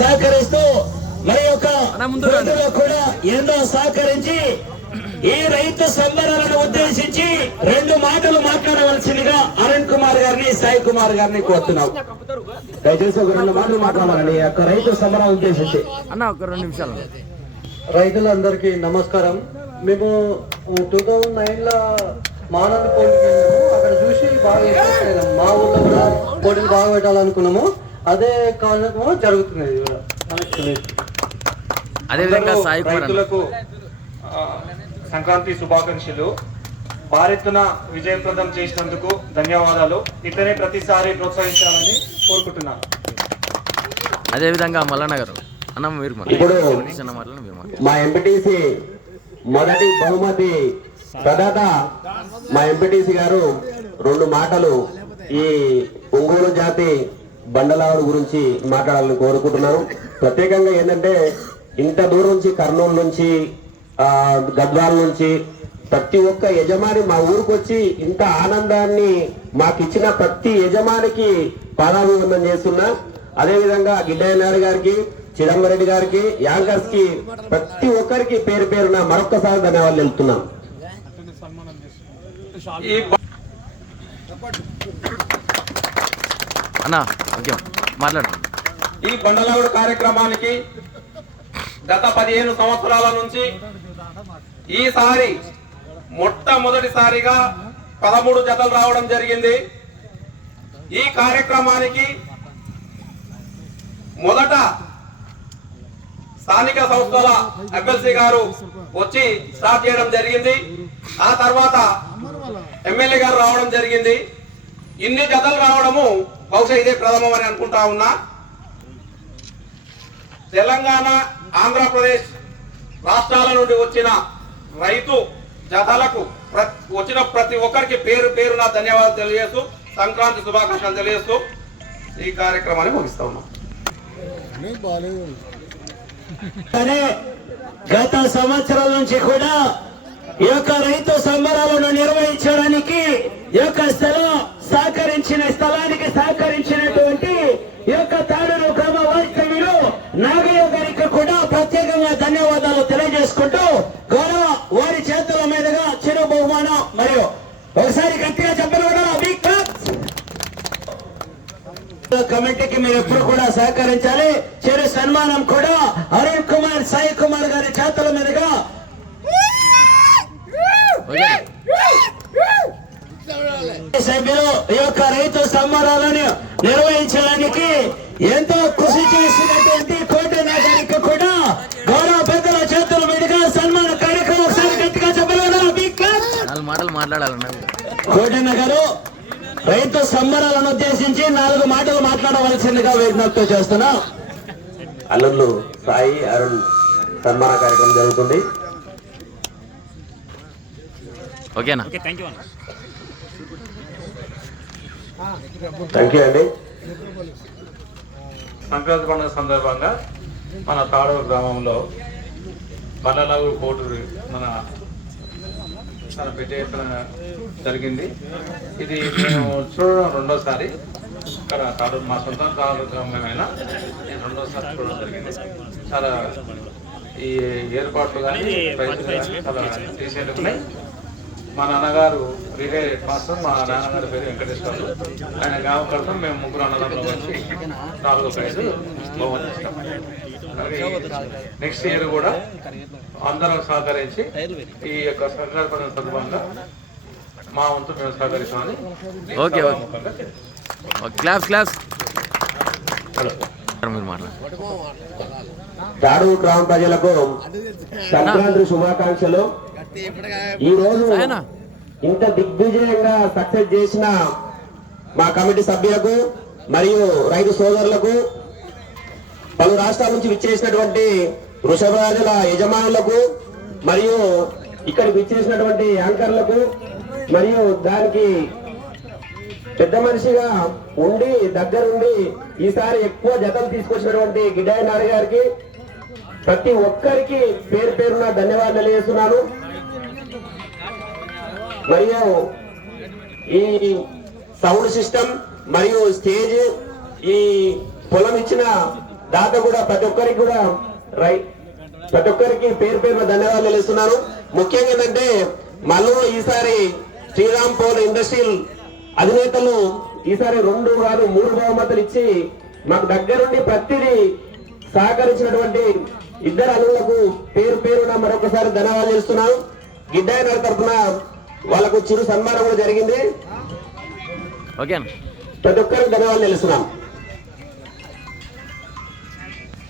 సహకరిస్తూ మరి యొక్క కూడా ఎంతో సహకరించి ఈ రైతు సంబరాలను ఉద్దేశించి రెండు మాటలు మాట్లాడవలసిందిగా అరుణ్ కుమార్ గారిని సాయి కుమార్ గారిని కోరుతున్నాం. దయచేసి ఒక రెండు మాటలు మాట్లాడాలండి. యొక్క రైతు సంబరాలను ఉద్దేశించి. అన్న ఒక రెండు నిమిషాలు. రైతులందరికీ నమస్కారం. మేము టూ థౌజండ్ నైన్లో మానవ పోటీకి వెళ్ళాము. అక్కడ చూసి బాగా మా ఊళ్ళో కూడా పోటీలు బాగా పెట్టాలనుకున్నాము. అదే కార్యక్రమం జరుగుతుంది ఇది కూడా. అదేవిధంగా సాయి. రైతులకు సంక్రాంతి శుభాకాంక్షలు భారత్న విజయప్రదం చేసినందుకు ధన్యవాదాలు ఇతనే ప్రతిసారి ప్రోత్సహించాలని కోరుకుంటున్నాను అదేవిధంగా మల్లన్న గారు అన్న మీరు ఇప్పుడు. మా ఎంపీటీసీ మొదటి బహుమతి ప్రదాత మా ఎంపీటీసీ గారు రెండు మాటలు ఈ ఒంగోలు జాతి బండలావుడు గురించి మాట్లాడాలని కోరుకుంటున్నాను. ప్రత్యేకంగా ఏంటంటే ఇంత దూరం నుంచి కర్నూలు నుంచి ఆ, గద్వాల నుంచి ప్రతి ఒక్క యజమాని మా ఊరికి వచ్చి ఇంత ఆనందాన్ని మాకు ఇచ్చిన ప్రతి యజమానికి పాదాభివందనం చేస్తున్నా. అదేవిధంగా గిడ్డయ్య నాయుడు గారికి చిదంబరెడ్డి గారికి యాంకర్స్కి ప్రతి ఒక్కరికి పేరు పేరున మరొక్కసారి ధన్యవాదాలు తెలుపుతున్నాం. ఈ అన్న ఓకే మాట్లాడు ఈ బండలావుడు కార్యక్రమానికి గత పదిహేను సంవత్సరాల నుంచి ఈసారి మొట్టమొదటిసారిగా పదమూడు జతలు రావడం జరిగింది. ఈ కార్యక్రమానికి మొదట స్థానిక సంస్థల ఎమ్మెల్సీ గారు వచ్చి స్టార్ట్ చేయడం జరిగింది. ఆ తర్వాత ఎమ్మెల్యే గారు రావడం జరిగింది. ఇన్ని జతలు రావడము బహుశా ఇదే ప్రథమం అని అనుకుంటా ఉన్నా. తెలంగాణ ఆంధ్రప్రదేశ్ రాష్ట్రాల నుండి వచ్చిన రైతు జతలకు ప్ర- వచ్చిన ప్రతి ఒక్కరికి పేరు పేరున ధన్యవాదాలు తెలియజేస్తూ సంక్రాంతి శుభాకాంక్షలు తెలియజేస్తూ ఈ కార్యక్రమాన్ని ముగిస్తా ఉన్నాం. గత సంవత్సరాల నుంచి కూడా ఈ యొక్క రైతు సంబరాలను నిర్వహించడానికి ఈ యొక్క స్థలం సహకరించిన స్థలానికి సహకరించినటువంటి ఈ యొక్క తాడూరు గ్రామ వాస్తవ్యులు నాగయ్య గారికి కూడా ప్రత్యేకంగా ధన్యవాదాలు తెలియజేసుకుంటూ గౌరవ వారి చేతుల మీదుగా చిరు బహుమానం మరియు ఒకసారి గట్టిగా చెప్పలు కూడా బిగ్ క్లాప్స్. కమిటీకి మీరు ఎప్పుడు కూడా సహకరించాలి. చిరు సన్మానం కూడా అరుణ్ కుమార్ సాయి కుమార్ గారి చేతుల మీదుగా. సభ్యులు ఈ యొక్క రైతు సంబరాలను నిర్వహించడానికి ఎంతో కృషి చేసినటువంటి కోటన్న గారికి కూడా గౌరవ పెద్దల చేతుల మీదుగా సన్మాన కార్యక్రమం ఒకసారి గట్టిగా చెప్పలేదు కోటన్న గారు రైతు సంబరాలను ఉద్దేశించి నాలుగు మాటలు మాట్లాడవలసిందిగా విజ్ఞప్తి చేస్తున్నా. అల్లుళ్ళు సాయి అరుణ్ సన్మాన కార్యక్రమం జరుగుతుంది. ఓకేనా? థ్యాంక్ యూ అండి. సంక్రాంతి పండుగ సందర్భంగా మన తాడూరు గ్రామంలో బండలాగు కోటు మన మన పెట్టేయడం జరిగింది. ఇది మేము చూడడం రెండోసారి. ఇక్కడ కాదు మా సొంత తాడూరు నేను రెండోసారి చూడడం జరిగింది. చాలా ఈ ఏర్పాట్లు కానీ చాలా డీసెంట్గా మా నాన్నగారు రిటైర్డ్ మాస్టర్ మా నాన్నగారి పేరు వెంకటేశ్వర్లు ఆయన గ్రామం కడతాం మేము ముగ్గురు అన్నదమ్ములు వచ్చి నాలుగో ప్రైజ్ బహుమతి ఇస్తాం. నెక్స్ట్ ఇయర్ కూడా అందరం సహకరించి ఈ యొక్క సంక్రాంతి పండుగ సందర్భంగా మా వంతు మేము సహకరిస్తామని ఓకే, ఓకే. మీరు మాట్లాడండి. దాడు గ్రామ ప్రజలకు సంక్రాంతి శుభాకాంక్షలు. ఈ రోజు? ఇంత దిగ్విజయంగా సక్సెస్ చేసిన మా కమిటీ సభ్యులకు మరియు రైతు సోదరులకు పలు రాష్ట్రాల నుంచి విచ్చేసినటువంటి వృషభరాజుల యజమానులకు మరియు ఇక్కడికి విచ్చేసినటువంటి యాంకర్లకు మరియు దానికి పెద్ద మనిషిగా ఉండి దగ్గరుండి ఈసారి ఎక్కువ జతలు తీసుకొచ్చినటువంటి గిడ్డాయి నాయుడు గారికి ప్రతి ఒక్కరికి పేరు పేరున ధన్యవాదాలు తెలియజేస్తున్నాను మరియు ఈ సౌండ్ సిస్టమ్ మరియు స్టేజ్ ఈ పొలం ఇచ్చిన దాత కూడా ప్రతి ఒక్కరికి కూడా రై ప్రతి ఒక్కరికి పేరు పేరు ధన్యవాదాలు తెలుస్తున్నాను. ముఖ్యంగా ఏంటంటే మళ్ళీ ఈసారి శ్రీరామ్ పౌర్ ఇండస్ట్రియల్ అధినేతలు ఈసారి రెండు కాదు మూడు బహుమతులు ఇచ్చి మాకు దగ్గరుండి ప్రతిదీ సహకరించినటువంటి ఇద్దరు అలువులకు పేరు పేరున మరొకసారి ధన్యవాదాలు తెలుస్తున్నాను. గిడ్డాయి తరఫున వాళ్ళకు చిరు సన్మానం కూడా జరిగింది. ప్రతి ఒక్కరికి ధన్యవాదాలు తెలుస్తున్నాను